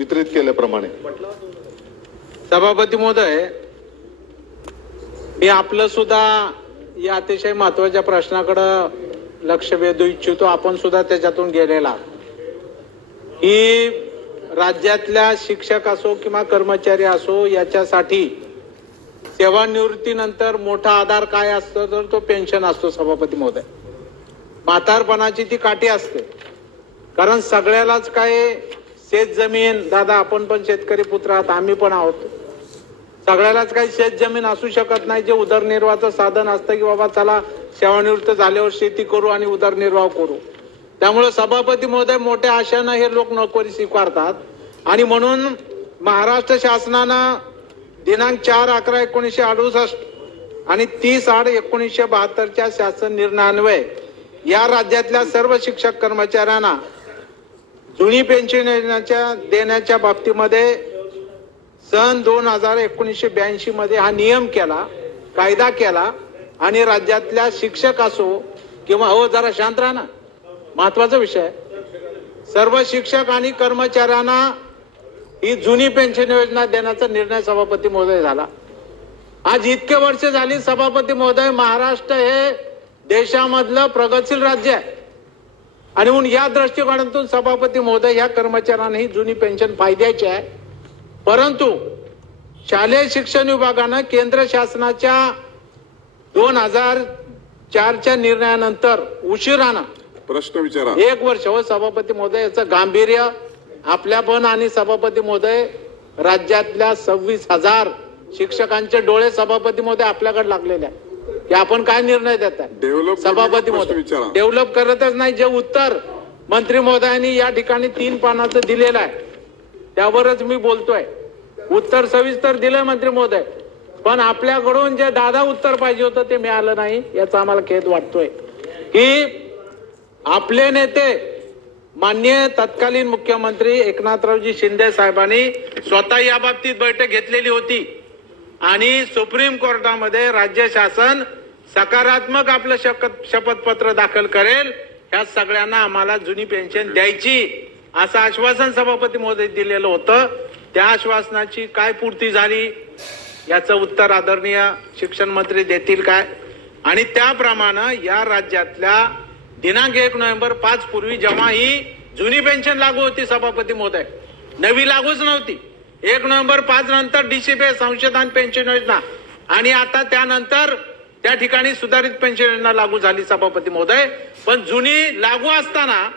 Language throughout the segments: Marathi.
वितरित केल्याप्रमाणे. सभापती महोदय, मी आपलं सुद्धा या अतिशय महत्वाच्या प्रश्नाकडे लक्ष वेधू इच्छितो. आपण सुद्धा त्याच्यातून गेलेला की राज्यातल्या शिक्षक असो किंवा कर्मचारी असो याच्यासाठी सेवानिवृत्तीनंतर मोठा आधार काय असतो तर तो पेन्शन असतो. सभापती महोदय, म्हातारपणाची ती काठी असते. कारण सगळ्यालाच काय शेत जमीन, दादा आपण पण शेतकरी पुत्र आहात, आम्ही पण आहोत, सगळ्यालाच काही शेत जमीन असू शकत नाही जे उदरनिर्वाहाचं साधन असतं की बाबा चला सेवानिवृत्त झाल्यावर शेती करू आणि उदरनिर्वाह करू. त्यामुळे सभापती महोदय, मोठ्या आशानं हे लोक नोकरी स्वीकारतात आणि म्हणून महाराष्ट्र शासनानं दिनांक 4/11/1968 आणि 30/8/1972 शासन निर्णयान्वये या राज्यातल्या सर्व शिक्षक कर्मचाऱ्यांना जुनी पेन्शन योजनेच्या देण्याच्या बाबतीमध्ये सन 1982 मध्ये हा नियम केला, कायदा केला आणि राज्यातल्या शिक्षक असो किंवा हो जरा शांत राहा ना, महत्वाचा विषय, सर्व शिक्षक आणि कर्मचाऱ्यांना ही जुनी पेन्शन योजना देण्याचा निर्णय सभापती महोदय झाला. आज इतके वर्ष झाली सभापती महोदय, महाराष्ट्र हे देशामधलं प्रगतशील राज्य आहे आणि म्हणून या दृष्टिकोनातून सभापती महोदय या कर्मचाऱ्यांना ही जुनी पेन्शन फायद्याची आहे. परंतु शालेय शिक्षण विभागानं केंद्र शासनाच्या 2004च्या निर्णयानंतर उशिरानं प्रश्न विचारा. 1 वर्ष हो सभापती महोदय, याचं गांभीर्य आपल्या पण आणि सभापती महोदय राज्यातल्या 26,000 शिक्षकांचे डोळे सभापती महोदय आपल्याकडे लागलेले आहे की आपण काय निर्णय देत आहे. सभापती महोदय, डेव्हलप करतच नाही. जे उत्तर मंत्री महोदयांनी या ठिकाणी 3 पानाचं दिलेलं आहे त्यावरच मी बोलतोय. उत्तर सविस्तर दिलं मंत्री महोदय, पण आपल्याकडून जे दादा उत्तर पाहिजे होतं ते मिळालं नाही, याचा आम्हाला खेद वाटतोय की आपले नेते माननीय तत्कालीन मुख्यमंत्री एकनाथरावजी शिंदे साहेबांनी स्वतः या बाबतीत बैठक घेतलेली होती आणि सुप्रीम कोर्टामध्ये राज्य शासन सकारात्मक आपलं शपथपत्र दाखल करेल, ह्या सगळ्यांना आम्हाला जुनी पेन्शन द्यायची असं आश्वासन सभापती महोदय दिलेलं होतं. त्या आश्वासनाची काय पूर्ती झाली याचं उत्तर आदरणीय शिक्षण मंत्री देतील काय. आणि त्याप्रमाणे या राज्यातल्या दिनांक 1 नोव्हेंबर 5 पूर्वी जेव्हा ही जुनी पेन्शन लागू होती सभापती महोदय, नवी लागूच नव्हती. 1 नोव्हेंबर 5 नंतर डीसीपी संशोधन पेन्शन योजना आणि आता त्यानंतर त्या ठिकाणी सुधारित पेन्शन योजना लागू झाली सभापती महोदय. पण जुनी लागू असताना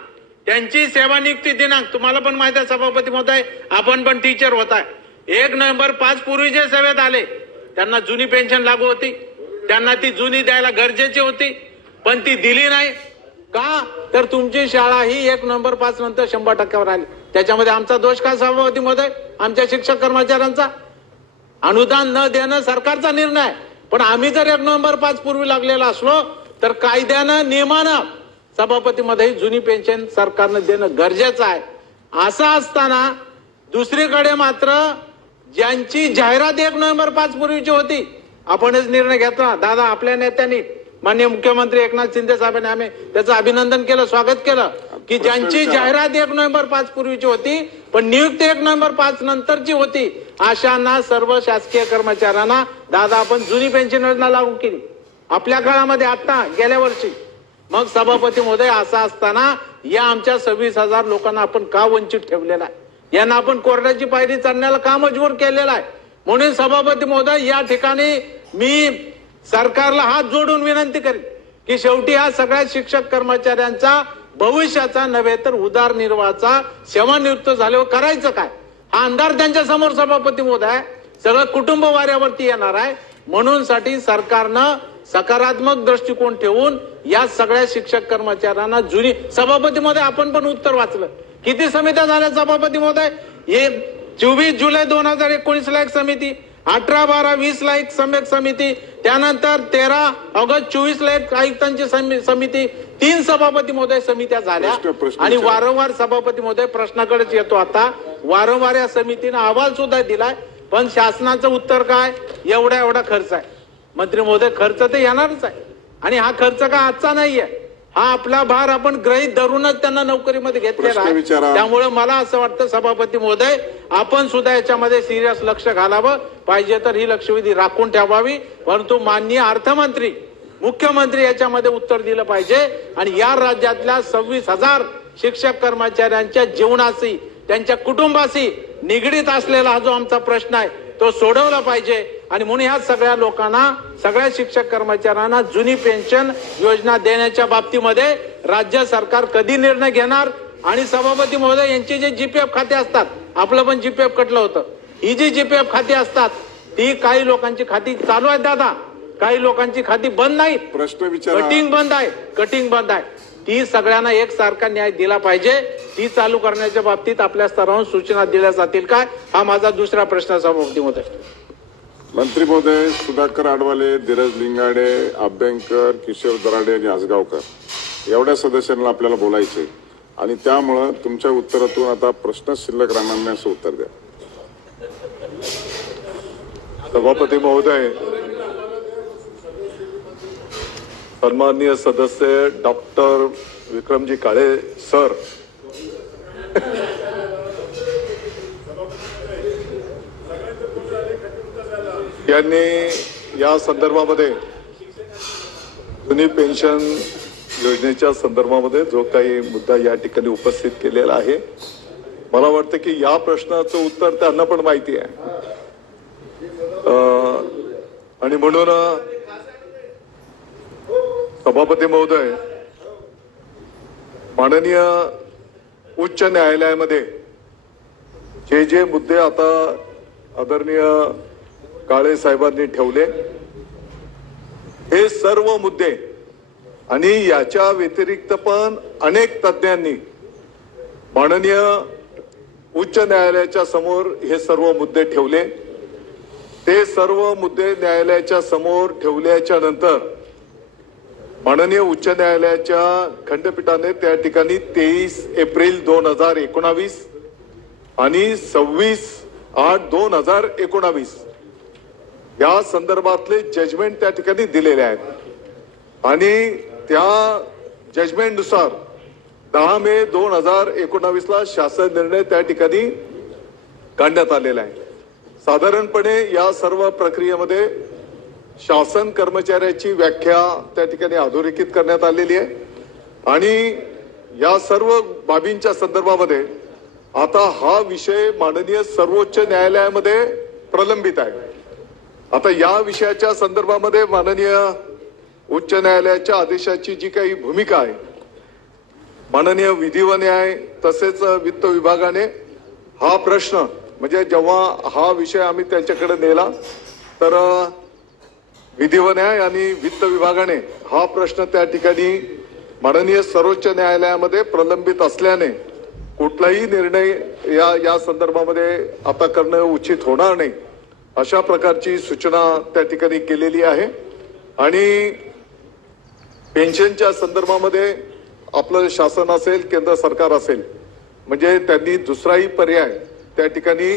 त्यांची सेवानियुक्ती दिनांक तुम्हाला पण माहिती आहे सभापती महोदय, आपण पण टीचर होताय. 1 नोव्हेंबर 5 पूर्वी जे सेवेत आले त्यांना जुनी पेन्शन लागू होती, त्यांना ती जुनी द्यायला गरजेची होती, पण ती दिली नाही. का तर तुमची शाळा ही 1 नोव्हेंबर 5 नंतर 100% आली. त्याच्यामध्ये आमचा दोष का सभापती महोदय? आमच्या शिक्षक कर्मचाऱ्यांचा अनुदान न देणं सरकारचा निर्णय, पण आम्ही जर 1 नोव्हेंबर 5 पूर्वी लागलेला असलो तर कायद्यानं नियमानं सभापती मध्ये जुनी पेन्शन सरकारनं देणं गरजेचं आहे. असं असताना दुसरीकडे मात्र ज्यांची जाहिरात 1 नोव्हेंबर 5 पूर्वीची होती, आपणच निर्णय घेतला दादा आपल्या नेत्यांनी, माननीय मुख्यमंत्री एकनाथ शिंदे साहेबांनी, आम्ही त्याचं अभिनंदन केलं, स्वागत केलं की ज्यांची जाहिरात 1 नोव्हेंबर 5 पूर्वीची होती पण नियुक्ती 1 नोव्हेंबर 5 नंतरची होती, अशांना सर्व शासकीय कर्मचाऱ्यांना दादा आपण जुनी पेन्शन योजना लागू केली आपल्या काळामध्ये आता गेल्या वर्षी. मग सभापती महोदय, असं असताना या आमच्या 26,000 लोकांना आपण का वंचित ठेवलेला आहे, यांना आपण कोर्टाची पायरी चढण्याला का मजबूर केलेला आहे. म्हणून सभापती महोदय, या ठिकाणी मी सरकारला हात जोडून विनंती करेन की शेवटी हा सगळ्या शिक्षक कर्मचाऱ्यांचा भविष्याचा नव्हे तर उदरनिर्वाहाचा सेवानिवृत्त झाल्यावर करायचं काय हा अंधार त्यांच्या समोर सभापती महोदय सगळं कुटुंब वाऱ्यावरती येणार आहे. म्हणून साठी सरकारनं सकारात्मक दृष्टिकोन ठेवून या सगळ्या शिक्षक कर्मचाऱ्यांना जुनी, सभापती महोदय आपण पण उत्तर वाचलं, किती समित्या झाल्या सभापती महोदय? हे 24 जुलै 2019 ला एक समिती, 18, 12, 20 ला एक सम्यक समिती, त्यानंतर 13 ऑगस्ट 24 ला एक आयुक्तांची समिती, 3 सभापती महोदय समित्या झाल्या. आणि वारंवार सभापती महोदय प्रश्नाकडेच येतो, आता वारंवार या समितीने अहवाल सुद्धा दिलाय, पण शासनाचं उत्तर काय, एवढा खर्च आहे. मंत्री महोदय, खर्च तर येणारच आहे आणि हा खर्च का आजचा नाहीये, हा आपला भार आपण गृहीत धरूनच त्यांना नोकरीमध्ये घेतलेला प्रश्न विचारा. आहे. त्यामुळे मला असं वाटतं सभापती महोदय, आपण सुद्धा याच्यामध्ये सिरियस लक्ष घालावं. पाहिजे तर ही लक्षवेधी राखून ठेवावी, परंतु माननीय अर्थमंत्री, मुख्यमंत्री याच्यामध्ये उत्तर दिलं पाहिजे आणि या राज्यातल्या 26,000 शिक्षक कर्मचाऱ्यांच्या जीवनाशी, त्यांच्या कुटुंबाशी निगडीत असलेला हा जो आमचा प्रश्न आहे तो सोडवला पाहिजे. आणि म्हणून ह्या सगळ्या लोकांना, सगळ्या शिक्षक कर्मचाऱ्यांना जुनी पेन्शन योजना देण्याच्या बाबतीमध्ये राज्य सरकार कधी निर्णय घेणार. आणि सभापती महोदय, यांचे जे जीपीएफ खाते असतात, आपलं पण जीपीएफ कटलं होतं, ही जी जीपीएफ खाती असतात ती काही लोकांची खाती चालू आहेत दादा, काही लोकांची खाती बंद नाहीत. प्रश्न विचारा. कटिंग बंद आहे, कटिंग बंद आहे. ती सगळ्यांना एकसारखा न्याय दिला पाहिजे. ती चालू करण्याच्या बाबतीत आपल्या स्तरावरून सूचना दिल्या जातील काय, हा माझा दुसरा प्रश्न सभापती महोदय. मंत्री महोदय, सुधाकर आडवाले, धीरज लिंगाडे, अभ्यंकर, किशोर दराडे आणि आसगावकर एवढ्या सदस्यांना आपल्याला बोलायचे आणि त्यामुळं तुमच्या उत्तरातून आता प्रश्न शिल्लक राहणार नाही असं उत्तर द्या. सभापती महोदय, सन्माननीय सदस्य डॉक्टर विक्रमजी काळे सर, यांनी या संदर्भामध्ये जुनी पेन्शन योजनेच्या संदर्भामध्ये जो काही मुद्दा या ठिकाणी उपस्थित केलेला आहे, मला वाटतं की या प्रश्नाचं उत्तर त्यांना पण माहिती आहे आणि म्हणून सभापती महोदय, माननीय उच्च न्यायालयामध्ये जे जे मुद्दे आता आदरणीय काळे साहेबांनी ठेवले, हे सर्व मुद्दे आणि याच्या व्यतिरिक्त पण अनेक तज्ञांनी माननीय उच्च न्यायालयाच्या समोर हे सर्व मुद्दे ठेवले. ते सर्व मुद्दे न्यायालयाच्या समोर ठेवल्याच्या नंतर माननीय उच्च न्यायालयाच्या खंडपीठाने त्या ठिकाणी 23 एप्रिल 2019 आणि 26/8/2019 या संदर्भातले जजमेंट त्या ठिकाणी दिलेले आहेत आणि त्या जजमेंटनुसार 10 मे 2019 शासन निर्णय त्या ठिकाणी काढण्यात आलेला आहे. साधारणपणे या सर्व प्रक्रियेमध्ये शासन कर्मचाऱ्याची व्याख्या त्या ठिकाणी अधोरेखित करण्यात आलेली आहे आणि या सर्व बाबींच्या संदर्भामध्ये आता हा विषय माननीय सर्वोच्च न्यायालयामध्ये प्रलंबित आहे. आता या विषयाच्या संदर्भामध्ये माननीय उच्च न्यायालयाच्या आदेशाची जी काही भूमिका आहे, माननीय विधी व न्याय तसेच वित्त विभागाने हा प्रश्न, म्हणजे जेव्हा हा विषय आम्ही त्यांच्याकडे नेला तर विधी व न्याय आणि वित्त विभागाने हा प्रश्न त्या ठिकाणी माननीय सर्वोच्च न्यायालयामध्ये प्रलंबित असल्याने कुठलाही निर्णय या संदर्भामध्ये आता करणं उचित होणार नाही अशा प्रकारची सूचना त्या ठिकाणी केलेली आहे. आणि पेन्शनच्या संदर्भामध्ये आपलं शासन असेल, केंद्र सरकार असेल, म्हणजे त्यांनी दुसराही पर्याय त्या ठिकाणी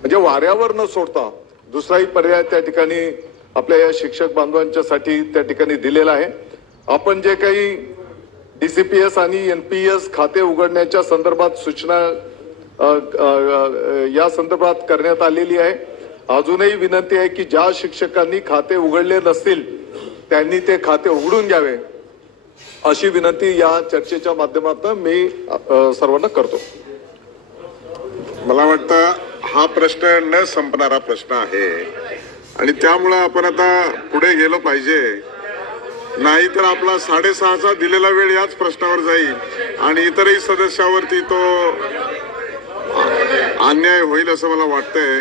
म्हणजे वाऱ्यावर न सोडता दुसराही पर्याय त्या ठिकाणी आपल्या या शिक्षक बांधवांच्यासाठी त्या ठिकाणी दिलेला आहे. आपण जे काही डीसीपीएस आणि एनपीएस खाते उघडण्याच्या संदर्भात सूचना या संदर्भात करण्यात आलेली आहे. अजूनही विनंती आहे की ज्या शिक्षकांनी खाते उघडले नसतील त्यांनी ते खाते उघडून घ्यावे अशी विनंती या चर्चेच्या माध्यमातून मी सर्वांना करतो. मला वाटतं हा प्रश्न न संपणारा प्रश्न आहे आणि त्यामुळे आपण आता पुढे गेलो पाहिजे, नाहीतर आपला 6:30चा दिलेला वेळ याच प्रश्नावर जाईल आणि इतरही सदस्यावरती तो अन्याय होईल असं मला वाटतंय.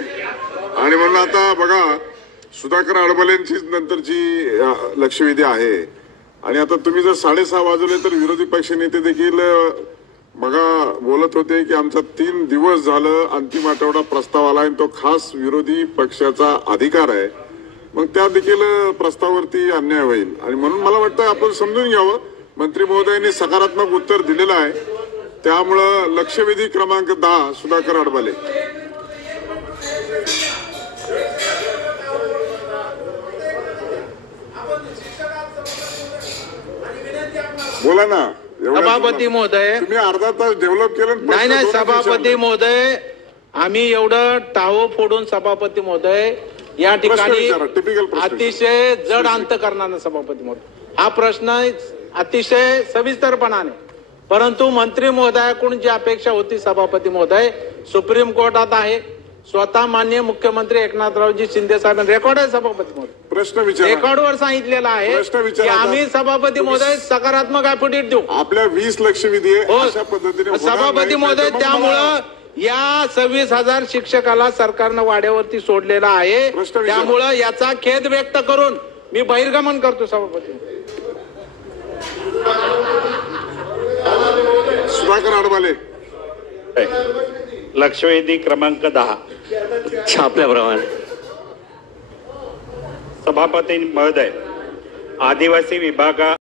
आणि म्हणून आता बघा, सुधाकर आडबलेंची नंतरची लक्षवेधी आहे आणि आता तुम्ही जर 6:30 वाजवले तर विरोधी पक्ष नेते देखील बघा बोलत होते की आमचा 3 दिवस झालं अंतिम आठवडा प्रस्ताव आला आणि तो खास विरोधी पक्षाचा अधिकार आहे. मग त्या देखील प्रस्तावावरती अन्याय होईल आणि म्हणून मला वाटतं आपण समजून घ्यावं. मंत्री महोदयांनी सकारात्मक उत्तर दिलेलं आहे, त्यामुळं लक्षवेधी क्रमांक 10 सुधाकर आडबाले. बोला ना. एवढ्या सभापती बोला. महोदय, तुम्ही अर्धा तास डेव्हलप केलं आणि नाही नाही प्रश्न दोनच सभापती विचारले. महोदय, आम्ही एवढं टाहो फोडून सभापती महोदय या ठिकाणी विचारा, typical प्रश्न अतिशय जड अंतकरणानं सभापती महोदय हा प्रश्न अतिशय सविस्तरपणाने, परंतु मंत्री महोदयाकडून जी अपेक्षा होती सभापती महोदय सुप्रीम कोर्टात आहे, स्वतः माननीय मुख्यमंत्री एकनाथरावजी शिंदे साहेबांनी रेकॉर्ड आहे सभापती महोदय, प्रश्न विचारा. रेकॉर्डवर सांगितलेलं आहे प्रश्न की विचारा. आम्ही सभापती महोदय सकारात्मक ऍफिडेव्हिट देऊ. आपल्या 20 लक्षवेधी आहे हो अशा पद्धतीने होणार सभापती नाही. महोदय, त्याच्यामुळे त्यामुळं मला- या 26,000 शिक्षकाला सरकारनं वाड्यावरती सोडलेला आहे, प्रश्न विचारा. त्यामुळं याचा खेद व्यक्त करून मी बहिर्गमन करतो सभापती. सुधाकर आडबाले. लक्षवेधी क्रमांक 10. छापल्याप्रमाणे सभापती महोदय, आदिवासी विभागा